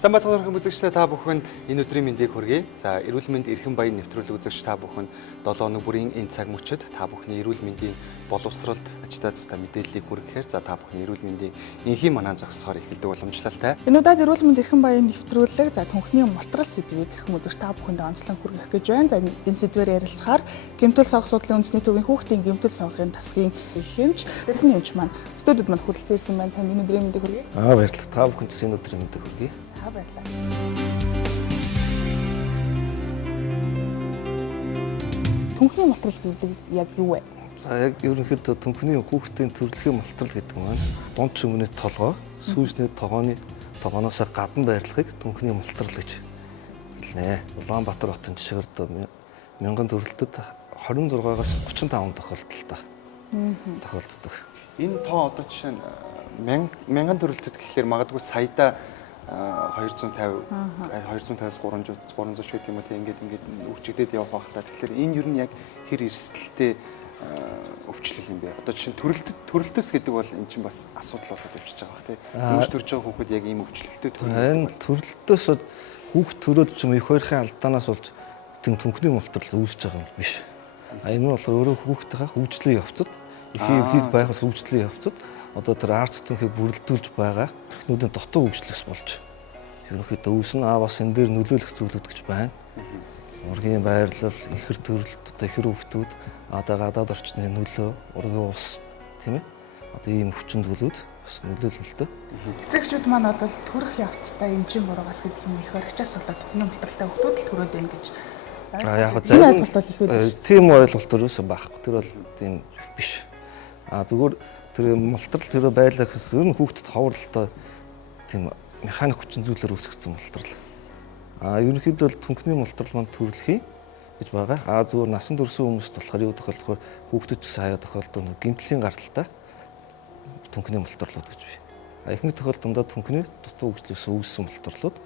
Сайн бацхан үзэгчдээ та бүхэнд энэ өдрийн мэндийг хүргэе. За, эрүүл мэнд эрхэм баян нэвтрүүлэг үзэгч та бүхэнд 7 хоног бүрийн энэ цаг мөчид та бүхний эрүүл мэндийн боловсролд ажилтаа тусдаа мэдээллийг хүргэхээр за та бүхний эрүүл мэндийн энхийн манаа зогсохоор эхэлдэг уламжлалтай. Энэ удаад эрүүл мэнд эрхэм баян нэвтрүүлэг за түнхний мултрал сэдвийг эрхэм үзэгч та бүхэнд онцлон хүргэх гэж байна. За энэ сэдвээр ярилцахаар гэмтэл савх судлалын үндэсний төвийн хүүхдийн гэмтэл савхын тасгийн эхэмж Эрдэнэ эмч маань студид манд хүрэлцэн ирсэн байна. Танд энэ өдрийн мэндийг хүргэе. Баярлалаа. Та бүхэнд энэ өдрийн мэндийг хүргэе. Баярлалаа. Түнхний мултрал гэдэг яг юу вэ? За яг ерөнхийдөө түнхний хүүхдийн төрөлхийн мултрал гэдэг нь дунд чимээний толгой, сүүжний тогооноос гадна байрлахыг түнхний мултрал гэж хэлнэ. Улаанбаатар хотын жишгээр мянган төрөлтөд 26-аас 35 тохиолдолтой тохиолддог. Энэ тоо одоо жишээ нь мянган төрөлтөд гэхэлэр магадгүй саяда 250 250-аас 300 ч гэх юм уу тийм ингээд үржигдээд явах байх л та. Тэгэхээр энэ юу нь яг хэр эрсдэлтэй өвчлөл юм бэ? Одоо жишээ нь төрөлтөөс гэдэг бол эн чинь бас асуудал болоод явчихж байгаа бах тийм. Дөнгөж төрж байгаа хүүхэд яг ийм өвчлөлтөй төрөлтөө. Энэ төрөлтөөс хүүхд төрөөд ч юм их хоёрын алдаанаас болж тийм түнхний мултрал үүсэж байгаа юм биш. Энэ нь болохоор өөрөө хүүхдийнхээ хөгжлийн явцад их эвлэлд байхаас хөгжлийн явцад одоо тэр арц түнхийг бүрэлдүүлж байгаа эхнүүдийн дутуу хөгжлөс болж ерөнхийдөө үүснэ бас энэ дээр нөлөөлөх зүйлүүд гэж байна. Ургийн байрлал, ихэр төрөлт, одоо ихэр хүүхдүүд одоо гадаад орчны нөлөө, ургийн улс тийм ээ. Одоо ийм хүчин зүйлүүд бас нөлөөлөлтөө. Эцэгчүүд маань бол төрөх явцдаа эмчийн буруугаас гэдэг юм их баригчаас болоод түнхний мултралтай хүүхдүүд л төрөөд байна гэж. Яг зарим тийм ойлголт өрөөсөн байхгүй. Тэр бол тийм биш. Зүгээр тэр мултрал тэр байлаа гэхээс ер нь хүүхдэд ховорлолтой тийм механик хүчин зүйлээр үүсгэсэн мултрал. Ерөнхийдөө түнхний мултрал маань төрөлхий гэж байгаа. Зүгээр насан турш хүмүүст болохоор юу тохиолдохоор хүүхдэд ч гэсэн хаяа тохиолддог гэмтлийн гаралтай түнхний мултралууд гэж бий. Ихэнх тохиолдолд түнхний дутуу хөгжлөөс үүссэн мултралууд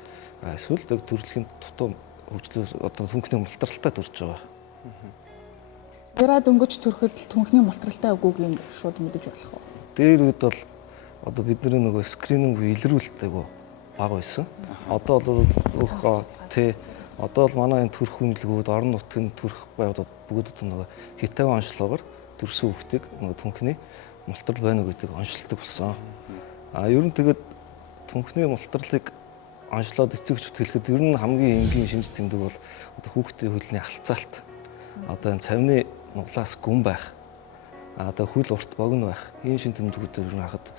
эсвэл төрөлхийн дутуу хөгжлөөс одоо түнхний мултралтай төрж байгаа. Яра дөнгөж төрөхөд түнхний мултралтай үгүйг шууд мэдэж болох уу? Дээр үед бол одоо бидний нөгөө скрининг илрүүлэлт айгу бага байсан. Одоо бол одоо бол манай энэ төрөх хүнлэгүүд орон нутгийн төрөх байгууллагууд бүгд нөгөө хитааван онцлогоор төрсөн хүүхдийг нөгөө түнхний мултрал байна уу гэдгийг онцлдог болсон. Ер нь тэгээд түнхний мултралыг онцлоод эцэгчүүд хэлэхэд ер нь хамгийн энгийн шинж тэмдэг бол одоо хүүхдийн хөлний алцаалт. Одоо энэ цавны нуглаас гүн байх. Одоо хөл урт богино байх. Энэ шин тэмдгүүдээр ер нь харахад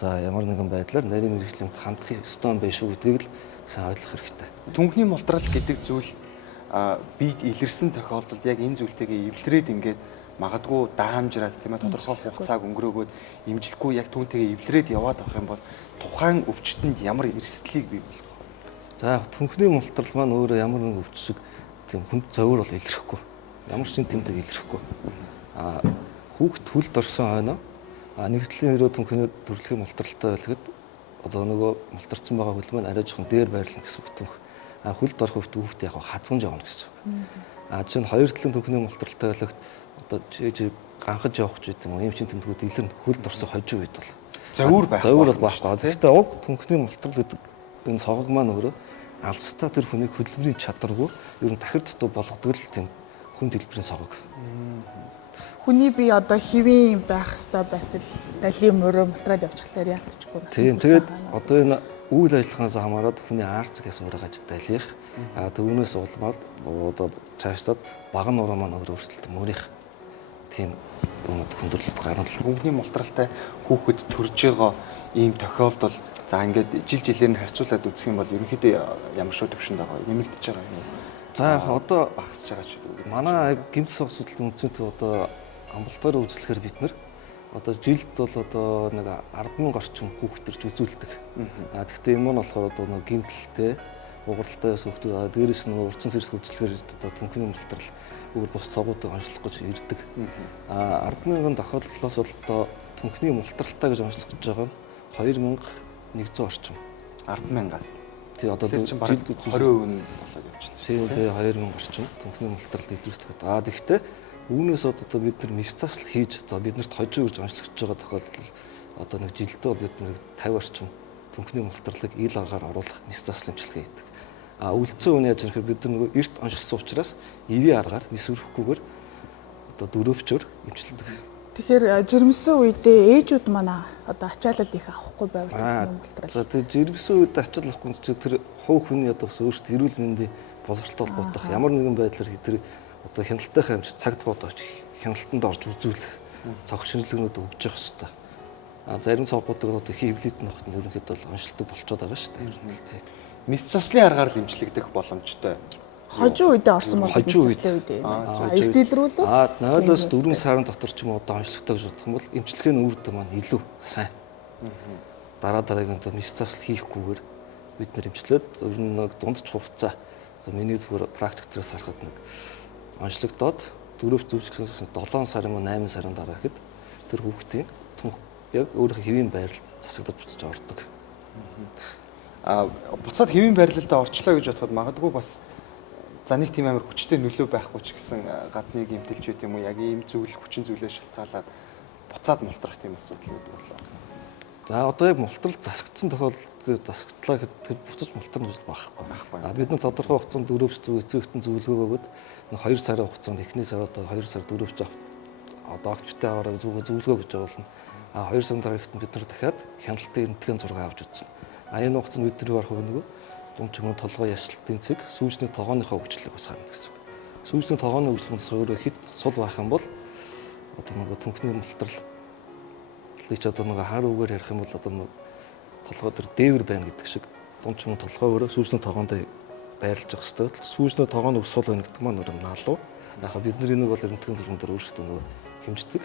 за ямар нэгэн байдлаар нарийн мэрэгчлэмд хандах ёстой юм байна шүү гэдгийг л сайн ойлгох хэрэгтэй. Түнхний мултрал гэдэг зүйл бид илэрсэн тохиолдолд яг энэ зүйлтэйгээ эвлэрээд ингээд магадгүй даамжраад тийм ээ тодорхой хугацааг өнгөрөөгөөд имжлэхгүй яг түүнтэйгээ эвлэрээд яваад авах юм бол тухайн өвчтөнд ямар эрсдлийг бий болох вэ? За түнхний мултрал маань өөрөө ямар нэг өвч шиг тийм хүнд зовир бол илэрхгүй. Ямар ч тэмдэг илэрхгүй. Хүүхд хөлд орсон хойно нэгдлийн өрөө түнхний төрөлхийн мултралтай байлгаад одоо нөгөө мултарсан байгаа хөл маань арай жоохон дээр байрлана гэсэн үг түнх. Хөлд орох хүүхд яг хазган жавна гэсэн. Чинь хоёр талын түнхний мултралтай байлгаад одоо чи ганхаж явах ч гэдэг юм ийм чин тэмдгүүд илэрнэ. Хөлд орсон хожим үед бол зовир бол байхгүй. Гэхдээ уг түнхний мултрал гэдэг энэ согог маань өөрөө алстаа тэр хүнийг хөдөлмөрийн чадваргүй ер нь дахир дутуу болгодог л тийм хүн хэлбэрийн согог. Хүний бие одоо хэвийн байх ёстой байтал далийн мөрөө мултраад явчихлаар яалтчихгүй. Тийм тэгээд одоо энэ үйл ажиллагаанаас хамаарат хүний арц гэсэн урагаж далих. Түүнээс улмаад одоо цаашдаа баг нуруу маань өөрчлөлт мөрийнх тийм хүндрэлт гарна. Түнхний мултралтай хүүхэд төрж байгаа ийм тохиолдол за ингээд жил жилээр нь харьцуулаад үзэх юм бол ерөнхийдөө ямар шүү төвшөнд байгаа нэмэгдэж байгаа юм. За одоо багасж байгаа ч гэдэг. Манай гэмт сог судлалын үндэсний одоо амбулаторийн үзлэхээр бид нар одоо жилд бол одоо нэг 10,000 орчим хүүхэд төрж үзүүлдэг. Гэхдээ юм нь болохоор одоо нэг гэмтэлтэй угралтай хүүхдүүд дээрээс нь урчин сэрсэх үзлэхээр одоо түнхний мултрал өөр бус цогуудыг онцлох гэж ирдэг. 10,000 тохиолдлоос бол одоо түнхний мултралтай гэж онцлох гэж байгаа нь 2,100 орчим. 10,000-аас. Тий одоо жилд 20% нь болоод явчихлаа. Тийм 2,000 орчим түнхний мултралд илүүсдэг. Тэгэхдээ үүнээс одоо бид нар мэс засал хийж одоо биднэрт хожим гэж онцлогдож байгаа тохиолдол одоо нэг жилдөө бид нэг 50 орчим түнхний мултралыг ил аргаар оруулах мис заслын имчилгээ хийдэг. Үлдсэн үн яаж ирэхээр бид нар нөгөө эрт оншилсан учраас эвийн аргаар мис өрөхгүйгээр одоо дөрөвчөөр имчилдэг. Тэгэхээр жирэмсэн үедээ ээжүүд манай одоо ачаалал их авахгүй байвал түнхний мултрал. За тэр жирэмсэн үед ачаалал авахгүй чи тэр хувь хүний одоо өөрсдөө эрүүл мэндийн боловсролтой холбоотой ямар нэгэн байдлаар тэр одоо хяналтынхаа хэмжээ цаг тугад очиж хяналтанд орж үзүүлэх цог шинжилгээнүүд өгч явах хэрэгтэй. Зарим цогцуудыг одоо хөвлөд нөхд нь ерөнхийдөө бол оншилдог болчиход байгаа шүү дээ. Мис заслын аргаар л имчилэгдэх боломжтой. Хожим үедээ орсон бол хожим үед. мис заслын үедээ. Эрт илрүүлээ. 0-оос 4 сарын дотор ч юм уу одоо онцлогтой гэж бодох юм бол имчилгээний үр дүн маань илүү сайн. Дараагийн одоо мис засал хийхгүйгээр бид нэр имчилээд ер нь нэг дундч хугацаа миний зүгээр практик зэрэгс харахад нэг онцлогдоод 4 зүвч гэсэн 7 сарын 8 сарын дараа гэхэд тэр хүүхдийн түнх яг өөрийнхөө хэвийн байрал засагдаж буцаж ордог. Буцаад хэвийн байрлалдаа орчлоо гэж бодоход магадгүй бас за нэг тийм амар хүчтэй нөлөө байхгүй ч гэсэн гадныг имтэлж байт юм уу яг ийм зүйл хүчин зүйлээ шалтгаалаад буцаад мултрах тийм асуудал үүд болоо. За одоо яг мултрал засагдсан тохиолдолд засагдлаа гэхэд буцаж мултрах зүйл байхгүй. Бид нар тодорхой хугацаанд 4 зүг эцэгтэн зөвлөгөө өгöd 2 сарын хугацаанд эхний сар одоо 2 сар 4 авах одоо активтэй аваараа зөвлөгөө гэж явуулна. 2 сарын дараагт бид нар дахиад хяналтын эмтгэн зураг авч үзсэн. Энэ хугацаанд бид нар барах нөгөө дунд чимээ толгой яшлтын цэг сүүжний тогооныхоо хөгжлийг бас харна гэсэн үг. Сүүжний тогооны хөгжил нь өөрөө хэд сул байх юм бол одоо нөгөө түнхний мултрал ч одоо нөгөө хар үгээр ярих юм бол одоо нөгөө толгой дээр дээвэр байна гэдэг шиг дунд чимээ толгой өөрөө сүүжний тогоонд байрлаж явах хэрэгтэй. Сүүжний тогооны өсвөл байна гэдэг маань өөрөө налуу. Яг бид нар энийг бол эмтгэн зурган дээр өөрсдөө нөгөө хэмждэг.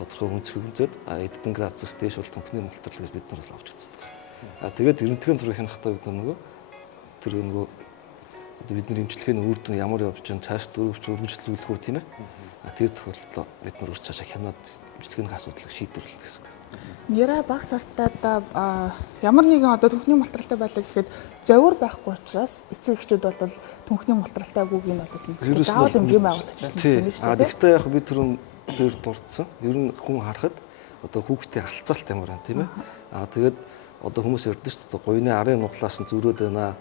Тодорхой өнцгөө хэмжээд эдгэн градусаас дээш бол түнхний мултрал гэж бид нар бол авч үздэг. Тэгээд эрдэнэтхэн зургийг хянахтаа бид нөгөө тэр нөгөө одоо бидний эмчилгээний үр дүн ямар явж байгаа цааш дөрөвч өргөжлүүлэх үү тийм ээ. Тэр тохиолдолд бид нар урьд цаашаа хянаад эмчилгээний асуудлыг шийдвэрлэх гэсэн үг. Нэрэ баг сартаа ямар нэгэн одоо түнхний мултралтай байлаа гэхэд завир байхгүй учраас эцэг эхчүүд бол түнхний мултралтай гүгийг нь бол заавал эмгэн байгуулдаг юм шүү дээ. Гэхдээ яг би түрүүн дээр дурдсан. Ер нь хүн харахад одоо хүүхдээ алцаалт ямар байна тийм ээ. Тэгээд одоо хүмүүс ярьдэн шүү дээ гуйны арын нуглаас нь зөрөөд байна.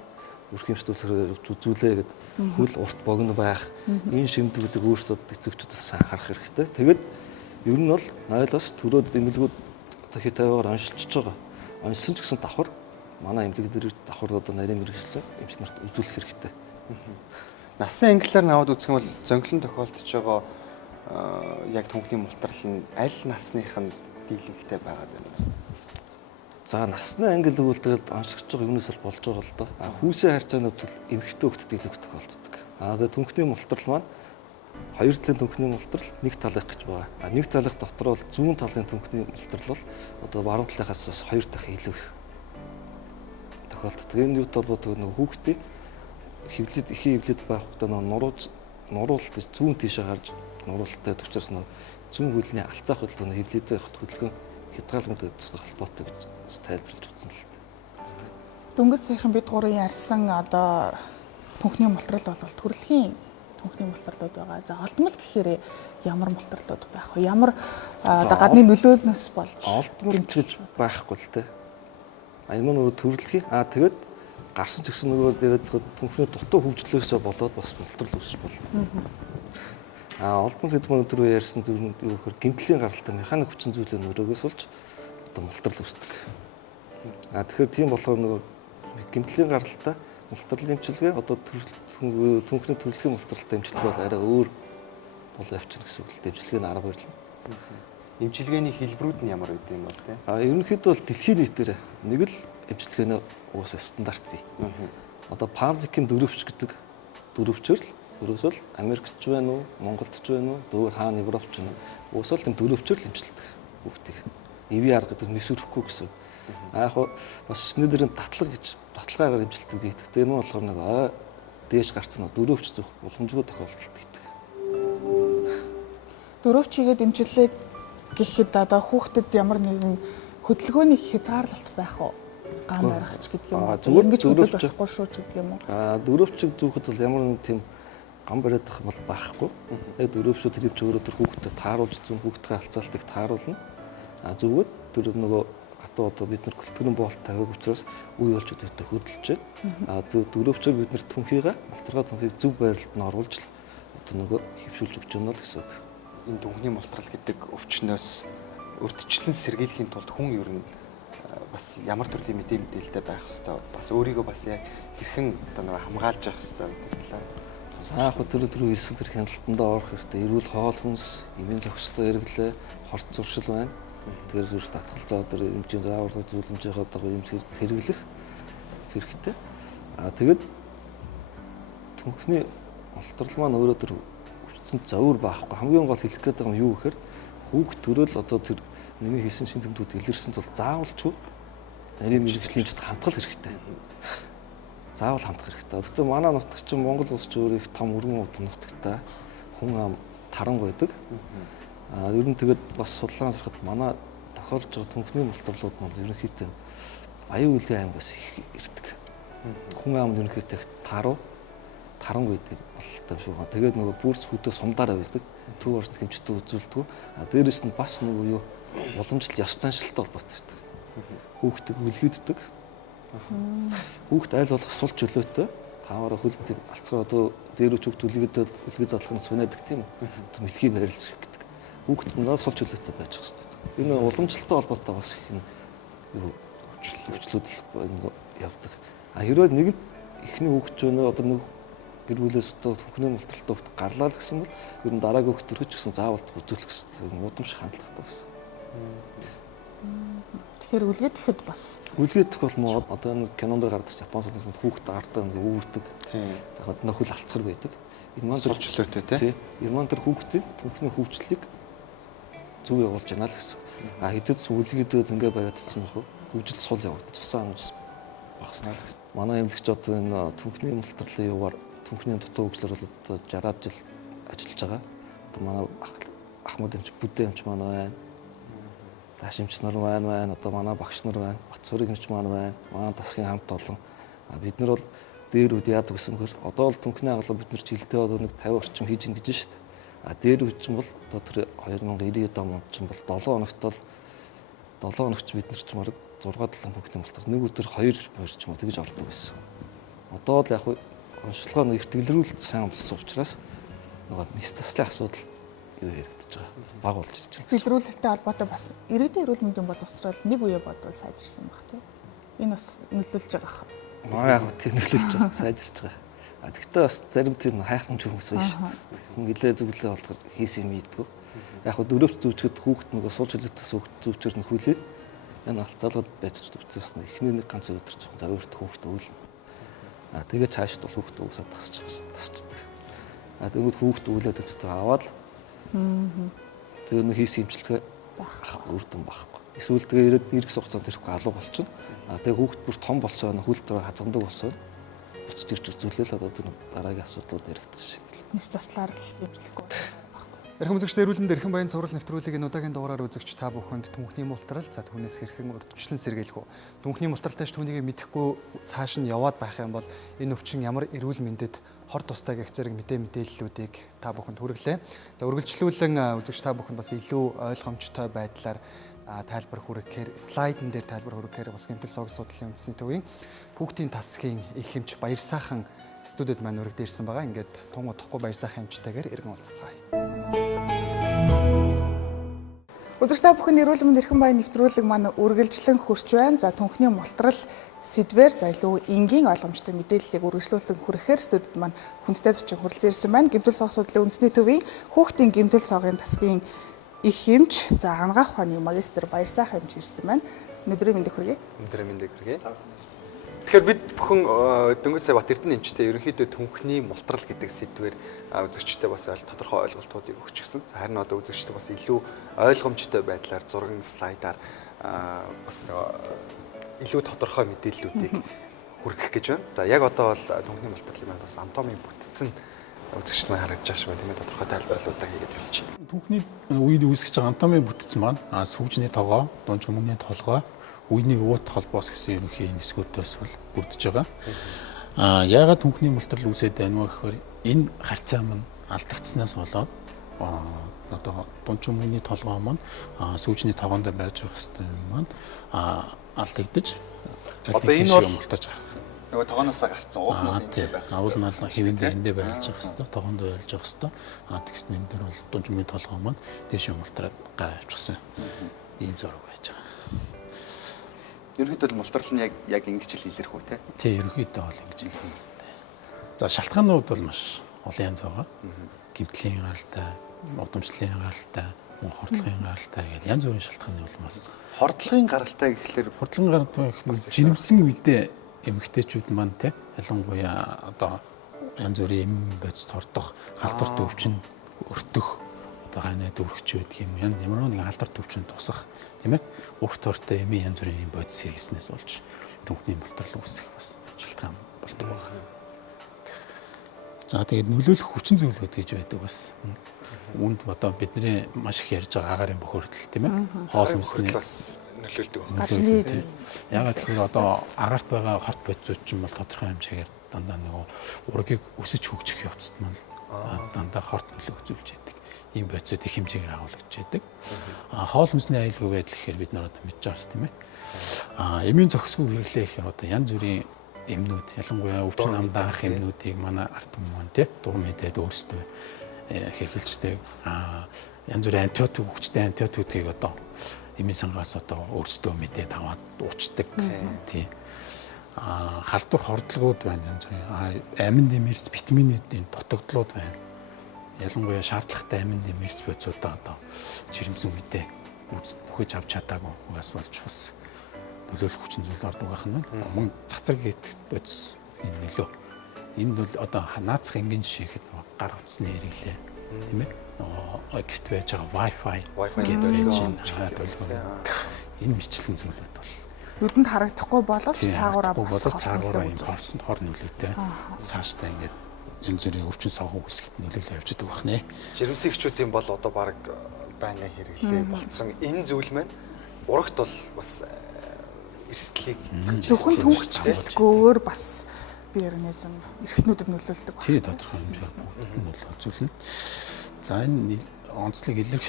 Үрхэмжтүүлсээр үзүүлээ гэд хөл урт богино байх. Энэ шимтгүүдийг өөрсдөө эцэгчүүдээс сайн харах хэрэгтэй. Тэгээд ер нь бол 0-оос төрөөд эмнэлгүүд одоо хит тавигаар оншилж байгаа. Оншилсан ч гэсэн давхар манай эмнэлэг дээр давхар одоо нарийн мэрэгчлэн эмч нарт үзүүлэх хэрэгтэй. Насны ангиллаар наваад үзэх юм бол зөнгөлөн тохиолдож байгаа яг түнхний мултрал нь аль насных нь дийлэнхтэй байгаад байна. За насны ангил өгвөл тэгээд онцлогч байгаа юмнаас л болж байгаа л доо. Хүүсийн харьцааны хувьд эмэгтэй хөлтөд илүү тохиолддог. Тэгээд түнхний мултрал маань хоёр талын түнхний мултрал нэг талынх гэж байгаа. Нэг талынх дотор бол зүүн талын түнхний мултрал бол одоо баруун талынхаас бас хоёр дахин илүү их тохиолддог. Энэ юут бол нөгөө хүүхдээ хөвлөд ихийн хөвлөд байх хөдөө нуруулт гэж зүүн тийшээ гарч нуруулттай төвчрс нөгөө зүүн хөлний алцаах хөдөлгөөн хөвлөдөө хөдөлгөөн хязгаарлалт үзэх холбоотой гэж тайлбарлаж үзсэн л дээ. Дөнгөж сайхан бид гурын ярьсан одоо түнхний мултрал бол төрөлхийн түнхний мултралууд байгаа. За олдмол гэхээр ямар мултралууд байх вэ? Ямар одоо гадны нөлөөлнөөс болж олдмол гэж байхгүй л дээ. Энэ маань төрөлхийн тэгээд гарсан ч гэсэн нөгөө дээрээ түнхний дутуу хөгжлөөсөө болоод бас мултрал үүсэж болно. Олдмол гэдэг нь өдөр ярьсан зүйл нь юу гэхээр гэмтлийн гаралтай механик хүчин зүйлийн өрөөгөөс болж одоо мултрал үүсдэг. Тэгэхээр тийм болохоор нөгөө гэмтлийн гаралтай мултралын эмчилгээ одоо түнхний төрөлхийн мултралтай эмчилгээ бол арай өөр бол явчихна гэсэн үг л дээ. Эмчилгээний арга барил. Эмчилгээний хэлбэрүүд нь ямар үгүй юм бол тэ? Ерөнхийдөө бол дэлхийн нийтээр нэг л эмчилгээний уусаа стандарт бий. Одоо Павликийн дөрөвч гэдэг дөрөвчөр л ерөөсөл Америкч байна уу, Монголч байна уу, дөөр хаана Европч байна уу? Уусаал тийм дөрөвчөр л эмчилдэг хүүхдийг. Эви арга гэдэг нис өрөхгүй гэсэн. Яг бас Шнейдерийн татлагаараар эмчилдэг бий. Гэхдээ энэ нь болохоор нэг дээш гарцсан дөрөвч зөв боломжгүй тохиолдолд гэдэг. дөрөвч хийгээд эмчиллээ гэхэд одоо хүүхдэд ямар нэгэн хөдөлгөөний хязгаарлалт байх уу? Гам барихч гэдэг юм уу? Ингэж хөдөлж болохгүй шүү ч гэдэг юм уу? Дөрөвчөг зүүхэд бол ямар нэг тийм гам бариадах бол байхгүй. Тэгээд дөрөвчөд тэр өөрөө тэр хүүхдэд тааруулж зүүн хүүхдийн алцаалтыг тааруулна. Зүгт тэр нөгөө одоо бид нар көлтгөрийн боолт тавиаг учраас үе болж өдөртөө хөдөлж байна. Дөрөвчөр бид нар түнхийгээ мултралгаа түнхийг зөв байрлалд нь оруулж л одоо нөгөө хөвшүүлж өгч байна л гэсэн үг. Энэ түнхний мултрал гэдэг өвчнөөс урьдчилан сэргийлэхийн тулд хүн ер нь бас ямар төрлийн мэдээлэлтэй байх хэвээр бас өөрийгөө бас яг хэрхэн одоо нэг хамгаалж явах хэвээр мэдлээ. За яг тэр хэлсэн тэр хяналтанд орох хэрэгтэй. Эрүүл хоол хүнс, эмийн зохистой хэрэглээ, хорт зуршил байна. Тэр зүрх татгал заа тэр эмчийн зааварлага зөвлөмжийнхээ одоо эмчээр хэрэглэх хэрэгтэй. Тэгээд түнхний мултрал маань өөрөө тэр өвчтөнд зовир баахгүй. Хамгийн гол хэлэх гээд байгаа юм юу гэхээр хүүхд төрөл одоо тэр нэмийн хийсэн шин тэмдгүүд илэрсэн тул заавалчгүй нарийн мэрэгжлийн хандгал хэрэгтэй. Заавал хандах хэрэгтэй. Гэхдээ манай нутаг чинь Монгол улс ч өөр их том өргөн нутагтай хүн ам таран байдаг. Ер нь тэгээд бас судалгаан сурахад манай тохиолж байгаа түнхний мултралууд нь ерөнхийдөө Аюун үлийн аймгаас их ирдэг. Хүн амд ерөнхийдөө таран байдаг бололтой шүү. Тэгээд нөгөө бүрс хөдөө сумдаараа байдаг. Төв орчны хэмжээтэй үзүүлдэг. Дээрээс нь бас нөгөө юу уламжлалт ёс заншилттай холбоотой байдаг. Хүүхдийг үлгэддэг. Хүүхд аль болох сул чөлөөтэй таваараа хөлдөө алцгаа одоо дээр үчиг үлгээ задлах нь сунаадаг тийм үү. Одоо мэлхий барилж гэдэг. Хүүхд надад сул чөлөөтэй байж хэвчээ. Энэ уламжлалттай холбоотой бас их юу өвчлүүд их явдаг. Хэрвээ нэг ихний хүүхд ч өнөө одоо нэг гэр бүлээс одоо түнхний мултралтай хүүхд гарлаа л гэсэн бол ер нь дараагийн хүүхд төрөж гэсэн заавал үзүүлэх хэрэгтэй. Удамшиг хандлагатай байсан. Тэгэхээр үлгээдэхэд бас үлгээх бол одоо нэг кинонд гардаг Япон судалсан хүүхд ардаа нэг үүрдэг. Тэгэхээр нөхөл алцгар байдаг. Энэ маань сул чөлөөтэй тийм. Энэ маань тэр хүүхдийн түнхний хөвчлийг зөв явуулж яана л гэсэн. Хэдэд үлгээдээд ингээ бариад ирсэн байх уу? Хөвжил сул яваад цусаа амжс багснаа л гэсэн. Манай эмнэлэгч одоо энэ түнхний мултралын юугаар түнхний дутуу хөгжлөр бол одоо 60 жил ажиллаж байгаа. Одоо манай Ахмад эмч, Бүдэ эмч маань байна. Таашимч нар байна. Одоо манай багш нар байна. Батцуурыг эмч маань байна. Манай тасгийн хамт олон. Бид нар бол дээр үд яадаг гэсэн хөр одоо л түнхний агалга бид нар жилдээ одоо нэг 50 орчим хийж ин гэж шүү дээ. Дээр үд чинь бол одоо тэр 2090 онд чинь бол 7 хоногт бол 7 хоногч бид нар ч марг 6-7 түнхний мултрал нэг өдөр 2 ч юм уу тэгж ордог байсан. Одоо л яг онцлогоо нэг дэлгэрүүлэлт сайн болсон учраас нөгөө мэс заслын асуудал юу яригдаж байгаа. Баг болж ирж байгаа. дэлгэрүүлэлттэй холбоотой бас иргэдийн эрүүл мэндийн боловсрол нэг үе бодвол сайжирсан баг тийм. Энэ бас нөлөөлж байгаа ах. Яг тийм нөлөөлж байгаа. Сайжирч байгаа. Тэгэхдээ бас зарим тийм хайхамж хүмүүс байна шүү дээ. Хүн гэлээ зөвлөө болдгоо хийсэн юм ийдгүү. Яг дөрөвч зүүчгэд хүүхэд нөгөө суулж хөлөөтөөс зүүчээр нь хүлээд энэ алцаалгад байж төвчөөс нь эхний нэг ганц өдөр чинь завирт хүүхэд өвлөн. Тэгээд цаашд бол хүүхэд уусаад тасчдаг. Тэгвэл хүүхэд өвлөд өчтөг аваад тэгээд нэг хийсэн имчилгээ үрдэн байхгүй. Эсвэл тэгээд ирэх хугацаанд ирэхгүй алга болчихно. Тэгээд хүүхэд бүр том болсон хөл дээр хазгандаг болсон. Буцаж ирж үзүүлээл одоо тэр дараагийн асуудлууд яригдах шиг. Мэс заслаар л имжлэхгүй. Эрхэм үзэгчдээ эрүүлэнд эрхэм баян цуврал нэвтрүүлгийг энэ удаагийн дугаараар үзэгч та бүхэнд түнхний мултрал за түүнээс хэрхэн урьдчилан сэргийлэх үү? Түнхний мултралтай ч түүнийг мэдэхгүй цааш нь яваад байх юм бол энэ өвчин ямар эрүүл мэндэд хор тустай гэх зэрэг мэдээллүүдийг та бүхэнд хүргэлээ. За үргэлжлүүлэн үзэгч та бүхэнд бас илүү ойлгомжтой байдлаар тайлбар хүргэхээр слайдн дээр тайлбар хүргэхээр бас гэмтэл согц судлалын үндэсний төвийн хүүхдийн тасгийн их хэмж баяр сайхан студид маань өргөдөө ирсэн байгаа. Ингээд тун удахгүй баяр сайхан хэмжтэйгээр иргэн уулзцгаая. Үзэгч та бүхэн эрүүл мэнд эрхэм баян нэвтрүүлэг маань үргэлжлэн хурж байна. За түнхний мултрал сэдвээр за илүү энгийн ойлгомжтой мэдээллийг үргэлжлүүлэн хүрэхээр студид маань хүндтэй зочин хүрэлцэн ирсэн байна. Гэмтэл согц судлалын үндэсний төвийн хүүхдийн гэмтэл согын тасгийн их хэмж за ангаах ухааны магистр баяр сайхан хэмж ирсэн байна. Өнөөдрийн мэндийг хүргэе. Өнөөдрийн мэндийг хүргэе. Тэгэхээр бид бүхэн Дөнгөж сая Батэрдэн эмчтэй ерөнхийдөө түнхний мултрал гэдэг сэдвээр үзэгчтэй бас тодорхой ойлголтуудыг өгч гисэн. Харин одоо үзэгчтэй бас илүү ойлгомжтой байдлаар зургийн слайдаар бас илүү тодорхой мэдээллүүдийг хүргэх гэж байна. За яг одоо бол түнхний мултралын маань бас анатомийн бүтцэн үзэгчд маань харагдаж байгаа тийм тодорхой тайлбарлалуудаа хийгээд явж байна. Түнхний үед үүсгэж байгаа анатомийн бүтцэн маань сүүжний тогоо, дунд чүмэгний толгой, үений уут холбоос гэсэн ерөнхий нисгүүдээс бол бүрдэж байгаа. Яагаад түнхний мултрал үүсээд байна вэ гэхээр энэ харьцаа маань алдагдсанаас болоод одоо дунд чүмгийн толгой маань сүүжний тогоонд байж байгаа хэвээр маань алдагдаж Одоо энэ бол мултаж гарах. нөгөө тогооноосоо гарцсан уухнууд энэ байх. Уул нь хэвэндээ эндээ байрлаж байгаа хэвээр тогоонд байрлаж байгаа хэвээр тэгсэн энэ дээр бол дунд чүмгийн толгой маань дээш мултраад гараа авчихсан. Ийм зураг байж байгаа. Ерөнхийдөө бол мултрал нь яг ингэж л илэрх үү те? Тий, ерөнхийдөө бол ингэж илэрх. За шалтгаанууд бол маш олон янз байгаа. Гэмтлийн гаралтай, удамшлын гаралтай, хордлогын гаралтай гэдэг янз бүрийн шалтгааны улмаас. Хордлогын гаралтай гэхэлэр Хордлогын гаралтай гэх нь жирэмсэн үедээ эмэгтэйчүүд маань те ялангуяа одоо янз бүрийн эм бодис тордох, халдварт өвчин өртөх одоо ханаад өргөч байдаг юм. Ямар нэгэн халдварт өвчин тусах тийм ээ. Урт тортой эмийн янз бүрийн эм бодис хэрэгснээс болж түүхний болторл үүсэх бас шалтгаан болдог байна. За тэгээд нөлөөлөх хүчин зүйлүүд гэж байдаг бас. Үүнд одоо бидний маш их ярьж байгаа агарын бохирдол тийм ээ. Хоол хүнсний бас нөлөөлдөг. ягаад тэгэхээр одоо агаарт байгаа хорт бодисууд ч юм бол тодорхой хэмжээгээр дандаа нөгөө ургийг өсөж хөгжих явцад маань дандаа хорт нөлөө үзүүлж яадаг. Ийм бодисууд их хэмжээгээр агуулж яадаг. Хоол хүнсний аюулгүй байдал гэхээр бид нар одоо мэдж байгаа шүү тийм ээ. Эмийн зохисгүй хэрэглээ гэхээр одоо янз бүрийн эмнүүд ялангуяа өвчин амдаах эмнүүдийг манай ард түмэн маань тий дур мэдээд өөрсдөө хэрэгжилждэг. Янз бүрийн антибиотик хүчтэй антибиотикийг одоо эмийн сангаас одоо өөрсдөө мэдээд аваад уучдаг тий. Халдвар хордлогууд байна янз бүрийн амин дэмэрс витаминуудын дутагдлууд байна. Ялангуяа шаардлагатай амин дэмэрс бодисуудаа одоо жирэмсэн үедээ нөхөж авч чадаагүй угаас болж бас нөлөөлөх хүчин зүйл ордог байх нь байна. Мөн цацраг гэдэг бодис энэ нөлөө. Энд бол одоо наацх энгийн жишээ ихэд гар утасны хэрэглээ тийм ээ. Гэрт байж байгаа Wi-Fi гэдэг энэ мэтлэн зүйлүүд бол нүдэнд харагдахгүй боловч цаагаараа бас хор нөлөөтэй цаашдаа ингээд энэ зүрийн өвчин савхан үүсгэхэд нөлөөлөө явж байгаа байна. Жирэмсэн эхчүүдийн бол одоо баг байнгын хэрэглээ болцсон энэ зүйл маань урагт бол бас эрсдлийг зөвхөн түүхч гэлтгөөр бас биорганизм эрхтнүүдэд нөлөөлдөг. Тий, тодорхой хэмжээр бүгд нөлөө үзүүлнэ. За энэ онцлог илэрх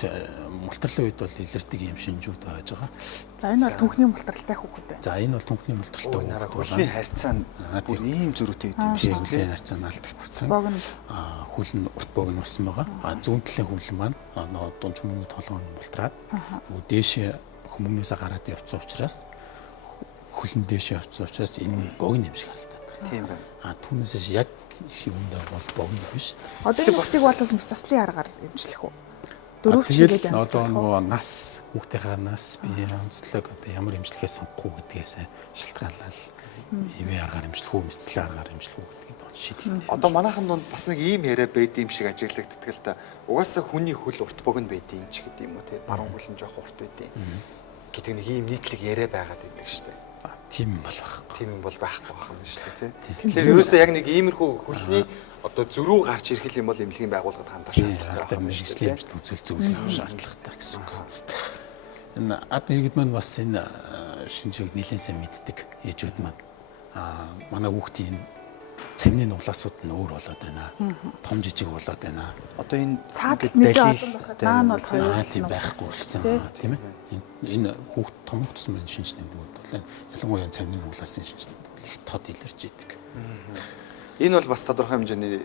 мултралын үед бол илэрдэг юм шинжүүд байж байгаа. За энэ бол түүхний мултралтай хүүхэд байна. За энэ бол түүхний мултралтай хүүхэд. Хөлийн харьцаа нь бүр ийм зөрүүтэй гэдэг тийм шүү. Хөлийн харьцаа нь алдагдсан. Хөл нь урт богинолсон байгаа. Зүүн талын хөл маань дунд чүмгийн толгойн мултраад нөгөө дээшээ хүмүүнээсээ гараад явцсан учраас хөлн дээшээ явцсан учраас энэ богино юм шиг харагдаад байна. Тийм байна. Түүнээс яг юундаа бол богино биш. Одоо энэ үсийг бол мэс заслын аргаар эмчлэх үү? Дөрөв чиглэлд амжилт. Одоо нөгөө нас хүүхдийнхаа нас бие онцлог одоо ямар эмчилгээ сонгох уу гэдгээс шалтгаалаад ивэ аргаар эмчлэх үү, мэсцлийн аргаар эмчлэх үү гэдгийг бол шийдэх. Одоо манайхан донд бас нэг ийм яриа байд юм шиг ажиглагддаг л та. Угаасаа хүний хөл урт богино байдیں۔ Ч гэдэг юм уу те. Баруун хөл нь жоох урт байдیں۔ Гэдэг нэг ийм нийтлэг яриа байгаад байдаг шүү дээ. Тийм бол байхгүй. Тийм юм бол байхгүй байх юм шүү дээ тий. Тэгэхээр ерөөсөө яг нэг иймэрхүү хөлний одоо зөрүү гарч ирэх юм бол эмнэлгийн байгууллагад хандаж шаардлагатай байна. Мэслийн эмчт үзэл зөвлөх шаардлагатай гэсэн үг. Энэ ард иргэд маань бас энэ шинжийг нэлээд сайн мэддэг ээжүүд маань манай хүүхдийн цамны нуглаасууд нь өөр болоод байна. Том жижиг болоод байна. Одоо энэ цаад нэлээд олон байхад наан бол хоёр тийм байхгүй болсон тийм ээ. Энэ хүүхд том тусмын шинжний нүүд бол ялангуяа цамны нуглаасын шинжний нүүд их тод илэрч идэг. Энэ бол бас тодорхой хэмжээний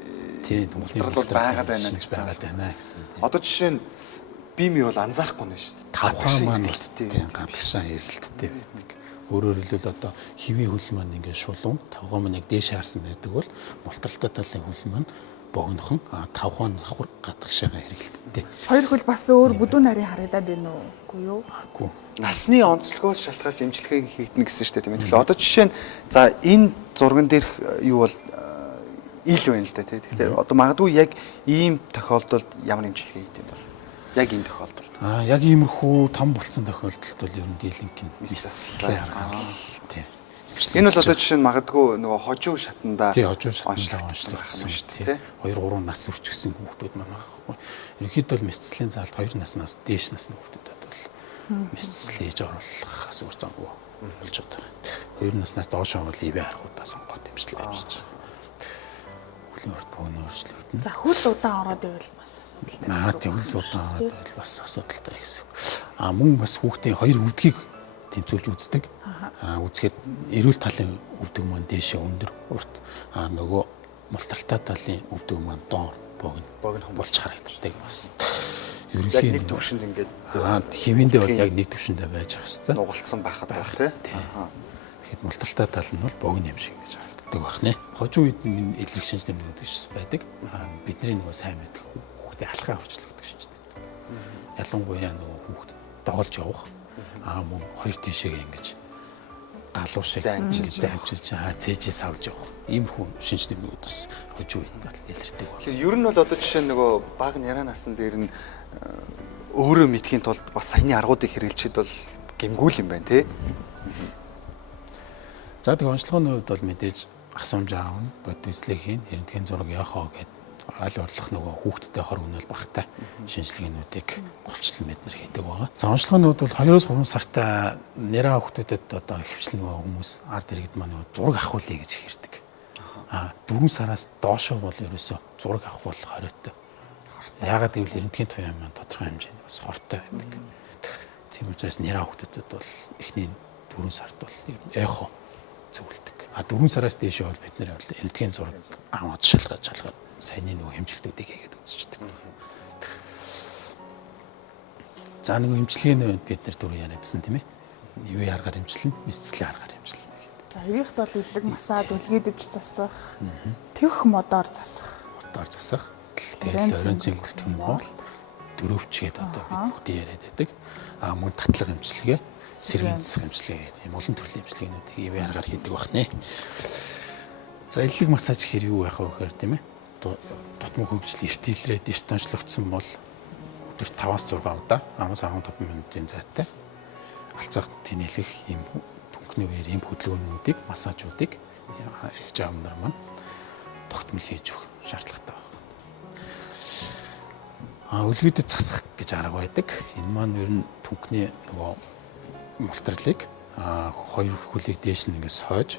мултрал байгаад байна гэсэн. Одоо жишээ нь бими бол анзаарахгүй нь шүү дээ. Тавхан маань тийм гадагшаа эргэлттэй байдаг. Өөрөөр хэлбэл одоо хэвийн хөл маань ингээд шулуун, тавхан маань яг дээш харсан байдаг бол мултралтай талын хөл маань богинохон, тавхан давхар гадагшаага эргэлттэй. Хоёр хөл бас өөр бүдүүн нарийн харагдаад байна уу? Үгүй юу? Үгүй. Насны онцлогоос шалтгаалж эмчилгээ хийгдэнэ гэсэн шүү дээ тийм ээ. Тэгэхээр одоо жишээ нь за энэ зурган дээрх юу бол ил байна л да тий. Тэгэхээр одоо магадгүй яг ийм тохиолдолд ямар эмчилгээ хийдэг юм бол яг энэ тохиолдолд. Яг иймэрхүү том болсон тохиолдолд бол ер нь дийлэнх нь мэсцлээ аргаар тий. Энэ бол одоо жишээ нь магадгүй нөгөө хожуу шатанда онцлогдсон шүү дээ. 2-3 нас үрчгсэн хүүхдүүд маань байгаа. Ерөнхийдөө л мэсцлийн заалт 2 наснаас дээш насны хүүхдүүдэд бол мэсцэл хийж оруулах асуур замгүй болж байгаа. 2 наснаас доош бол ивэ харахудаа сонгоод эмчилгээ хийж байгаа. хөдөлгөөний урт богино өөрчлөгдөнө. За хөл удаан ороод ивэл бас асуудалтай. Тийм удаан ороод байвал бас асуудалтай гэсэн. Мөн бас хүүхдийн хоёр өвдгийг тэнцвүүлж үздэг. Үзэхэд эрүүл талын өвдөг маань дээшээ өндөр урт нөгөө мултартай талын өвдөг маань доор богино болж харагддаг бас. Яг нэг төвшөнд ингээд хэмээндээ бол яг нэг төвшөндөө байж ах хэвээр нугалцсан байхад байх тийм. Тэгэхэд мултартай тал нь бол богино юм шиг гэж харагддаг байна. Хожим үед эллэг шинж тэмдгүүд байдаг. Бидний нөгөө сайн мэдэх хүүхдээ алхаа орчлогддог шинж тэмдэг. Ялангуяа нөгөө хүүхд доголж явах мөн хоёр тишээгээ ингэж галуу шиг замжилж цээжээс авч явах иймэрхүү шинж тэмдгүүд бас хожим үед бол илэрдэг байна. Тэгэхээр ер нь бол одоо жишээ нь нөгөө бага нарийн насны дээр нь өөрөө мэдхийн тулд бас саяны аргуудыг хэрэглэхэд бол гэмгүүл юм байна тий. За тэгээ онцлогооны хувьд бол мэдээж асуумж аавна, бод үзлэг хийн, рентген зураг яахаа гэд аль орлох нөгөө хүүхдтэй хор өнөөл багтай шинжилгээнүүдийг голчлон бид нар хийдэг байгаа. За онцлогооны хувьд бол 2-3 сартай нэраа хүүхдүүдэд одоо хөвчлэн нөгөө хүмүүс ард иргэд маань нөгөө зураг авахулъя гэж хэрдэг. 4 сараас доошоо бол ерөөсөө зураг авах бол хориотой. Яагаад гэвэл рентген туяа маань тодорхой хэмжээний бас хортой байдаг. Тийм учраас нэраа хүүхдүүдэд бол эхний 4 сард бол ер нь эхо зөвлөдөг. 4 сараас дээшээ бол бид нэр рентген зураг аваад шалгаад саяны нөгөө хэмжилтүүдийг хийгээд үзчихдэг. За нөгөө хэмжилгээний бид нэр дөрөв яриадсан тийм ээ. Ивэ аргаар хэмжилнэ, мэсцлийн аргаар хэмжилнэ гэдэг. За ивэхт бол илэг масаад үлгэдэж засах, төвх модоор засах. Тэгээд Лоренцийн бүлтгэн бол дөрөвчгээд одоо бид бүгд яриад байдаг. Мөн татлага хэмжилгээ, сэргийн засах хэмжилгээ гэдэг юм олон төрлийн хэмжилгээнүүдийг ивэ аргаар хийдэг байна. За эллэг массаж гэхээр юу байх вэ гэхээр тийм ээ. Дотмог хөгжил эртэлрээд эрт онцлогдсон бол өдөрт 5-6 удаа 10-15 минутын зайтай алцах тэнэлэх ийм түнхний үеэр ийм хөдөлгөөнүүдийг массажуудыг ээж аав нар маань тогтмол хийж өгөх шаардлагатай байна. Үлгэдэд засах гэж арга байдаг. Энэ маань ер нь түнхний нөгөө мултралыг хоёр хөлийг дээш нь ингээс хойж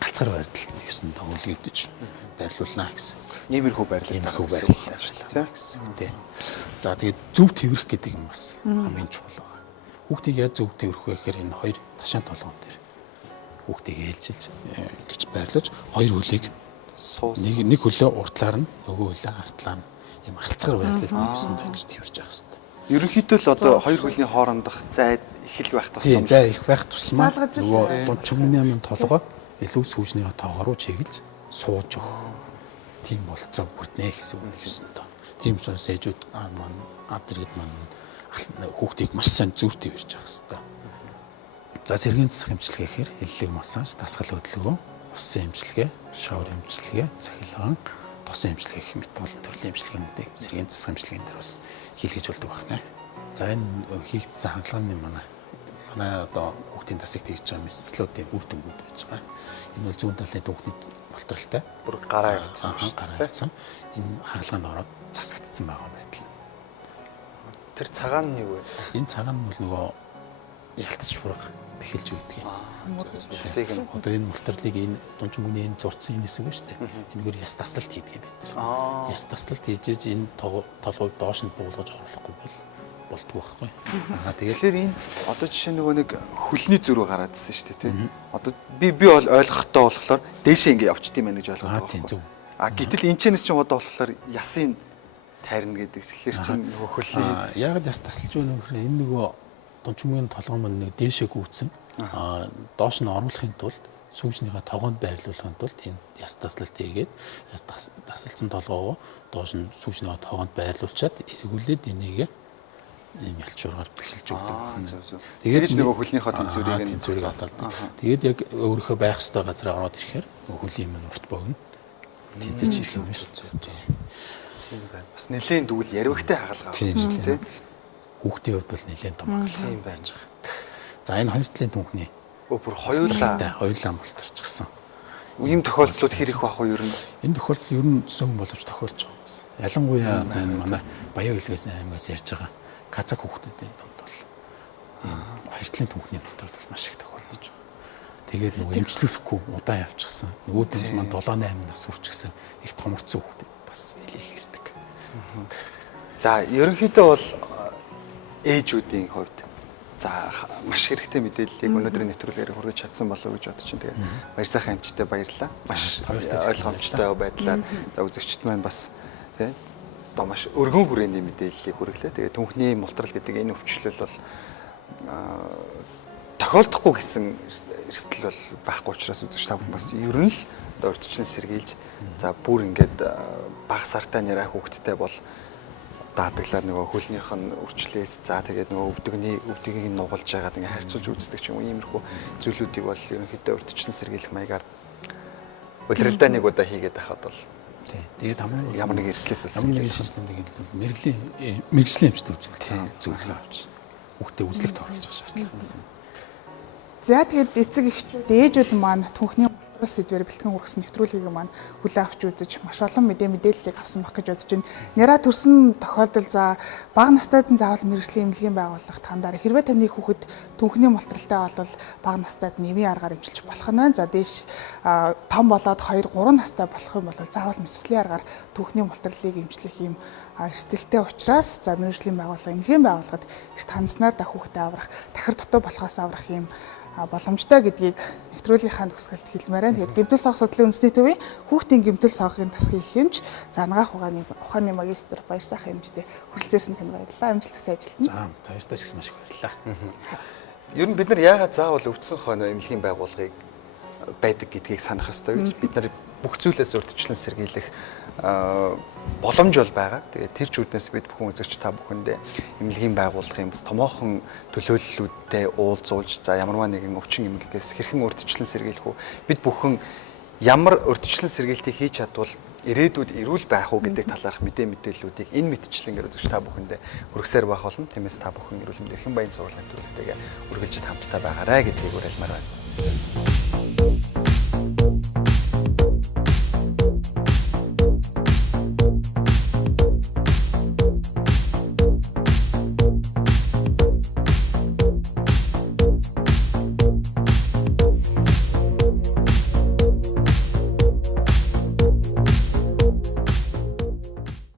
галцгаар байрлал гэсэн үлгэдэж байрлуулна гэсэн үг. Иймэрхүү байрлал гэсэн үг тийм. За тэгээд зөв тэрвэрх гэдэг юм бас хамгийн чухал байна. Хүүхдийг яаж зөв тэрвэрх вэ гэхээр энэ хоёр ташаан толгоон дээр хүүхдийг ээлжилж ингэж байрлаж хоёр хөлийг нэг хөлөө уртлаар нь нөгөө хөлөө артлаар нь ийм алцгаар байрлал нэгсэндээ ингэж тэрвэрж явах хэрэгтэй. Ерөнхийдөө л одоо хоёр хөлний хоорондох зайд их л байх тусам. Зай их байх тусмаа нөгөө дунд чүмнийн толгой илүү сүүжний тоогоор чиглэж сууж өгөх. Тийм болцоо бүрднэ гэсэн үг гэсэн тоо. Тийм учраас ээжүүд маань ард иргэд маань хүүхдийг маш сайн зүрх тэрвэрж явах хэрэгтэй. За сэргийн засах хэмжилгээ гэхээр эллэг массаж, дасгал хөдөлгөөн, усын хэмжилгээ, шавар хэмжилгээ, цахилгаан, тосон хэмжилгээ гэх мэт олон төрлийн хэмжилгээнүүдийг сэргийн засах хэмжилгээнд дээр бас хийлгэж болдог байна. За энэ хийгдсэн хангалагны манай одоо хүүхдийн тасыг тэгж байгаа мэслүүдийн үр дүнгууд байж байгаа. Энэ бол зүүн талын түүхний мултралтай. Бүр гараа явцсан шүү дээ. Энэ хагалгаанд ороод засагдсан байгаа байдал. Тэр цагаан нь юу вэ? Энэ цагаан нь бол нөгөө ялтас шуурга бэхэлж өгдөг юм. Одоо энэ мултралыг энэ дунжмүний энэ зурцсан энэ хэсэг шүү дээ. Энэгээр яс таслалт хийдэг юм байна. Яс таслалт хийж энэ толгойг доош нь буулгаж оруулахгүй бол болтгүй байхгүй. Тэгэхээр энэ одоо жишээ нөгөө нэг хөлний зүрх гараадсэн шүү дээ тийм. Одоо би бол ойлгохтой болохоор дээшээ ингэ явчт юм байна гэж ойлгоод байгаа. Гэтэл энэчнээс ч одоо болохоор ясын тайрна гэдэг. Тэгэхээр чинь нөгөө хөлний яагаад яс тасалж байна вэ гэхээр энэ нөгөө дунчмгийн толгой маань нэг дээшээ гүйцэн доош нь оруулахын тулд сүүжнийхээ тогоонд байрлуулахын тулд энэ яс таслалт хийгээд яс тасалсан толгоогоо доош нь сүүжнийхээ тогоонд байрлуулчаад эргүүлээд энийг ийм ялчуургаар бэхэлж өгдөг байна. Тэгээд нөгөө хөлнийхөө тэнцвэрийг хадгалдаг. Тэгээд яг өөрийнхөө байх ёстой газараа ороод ирэхээр нөгөө хөлийн маань урт богино тэнцэж ирэх юм шүү дээ. Тийм байна. Бас нэлээд дүүл ярвигтай хагалгаа байна тийм. Хүүхдийн хувьд бол нэлээд том хагалгаа юм байж байгаа. За энэ хоёр талын түнхний бүр хоёулаа мултарчихсан. Ийм тохиолдлууд хэрэг бах уу ер нь? Энэ тохиолдол ер нь зөвхөн боловч тохиолж байгаа гэсэн. Ялангуяа энэ манай Баян Илгээс аймагаас ярьж байгаа казак хүүхдүүдийн дунд бол ийм хоёр талын түнхний мултрал бол маш их тохиолдож байгаа. Тэгээд нөгөө эмчлүүлэхгүй удаан явчихсан. Нөгөөд нь маань 7-8 нас хүрчихсэн их томорцсон хүүхдүүд бас нэлээд ирдэг. За ерөнхийдөө бол ээжүүдийн хувьд за маш хэрэгтэй мэдээллийг өнөөдрийн нэвтрүүлгээр хүргэж чадсан болов уу гэж бодож байна. Тэгээд баяр сайхан амжилттай баярлалаа. Маш ойлгомжтой байдлаар за үзэгчд маань бас тий одоо маш өргөн хүрээний мэдээллийг хүргэлээ. Тэгээд түнхний мултрал гэдэг энэ өвчлөл бол тохиолдохгүй гэсэн эрсдэл бол байхгүй учраас үзэгч та бүхэн бас ер нь л одоо урьдчилан сэргийлж за бүр ингээд бага сартай нэраа хүүхдтэй бол даадаглаар нөгөө хөлнийх нь үрчлээс за тэгээд нөгөө өвдгийг нугалж байгаад ингээ харьцуулж үздэг ч юм уу иймэрхүү зүйлүүдийг бол ерөнхийдөө урьдчилан сэргийлэх маягаар удиралдаа нэг удаа хийгээд байхад бол тэгээд ямар нэг эрсдлээс ямар нэг системийг мэрэгжлийн эмчтэй зөвлөгөө авч хүүхдээ үзлэгт оруулж байгаа шаардлага. За тэгээд эцэг эхчүүд ээжүүд маань түнхний мултрал сэдвээр бэлтгэн хүргэсэн нэвтрүүлгийг маань хүлээн авч үзэж маш олон мэдээллийг авсан байх гэж бодож байна. Няраа төрсэн тохиолдол за бага настайд нь заавал мэрэгжлийн эмнэлгийн байгууллага тандаар хэрвээ таны хүүхэд түнхний мултралтай бол бага настайд нэмийн аргаар эмчилж болох нь байна. За дээш том болоод 2 3 настай болох юм бол заавал мэсгэлийн аргаар түнхний мултралыг эмчлэх юм эрсдэлтэй учраас за мэрэгжлийн байгууллага эмнэлгийн байгууллагад эрт хандснаар да хүүхдээ аврах дахир дутуу болохоос аврах юм боломжтой гэдгийг нэвтрүүлгийнхаа төгсгөлд хэлмээр байна. Тэгээд гэмтэл савх судлалын үндэсний төвийн хүүхдийн гэмтэл савхын тасгийн хэмж Зангаах ухааны магистр баяр сайхан хэмжтэй хүрэлцээрсэн танд баярлалаа. Амжилт хүсье ажилтнаа. За баяртай ч гэсэн маш их баярлалаа. Ер нь бид нар яагаад заавал өвдсөн хойно эмнэлгийн байгууллагыг байдаг гэдгийг санах ёстой гэж бид нар бүх зүйлээс урьдчилан сэргийлэх боломж бол байгаа. Тэгээд тэр чүүднээс бид бүхэн үзэгч та бүхэндээ эмнэлгийн байгууллагын бас томоохон төлөөллүүдтэй уулзуулж за ямарваа нэгэн өвчин эмгэгээс хэрхэн урьдчилан сэргийлэх үү? Бид бүхэн ямар урьдчилан сэргийлтийг хийж чадвал ирээдүйд эрүүл байх уу гэдэг талаарх мэдээллүүдийг энэ мэдчлэнгээр үзэгч та бүхэндээ хүргэсээр байх болно. Тиймээс та бүхэн эрүүл мэндийн Эрхэм баян сургуулийн нэвтрүүлэгтэйгээ үргэлжид хамтдаа байгаарай гэдгийг уриалмаар байна.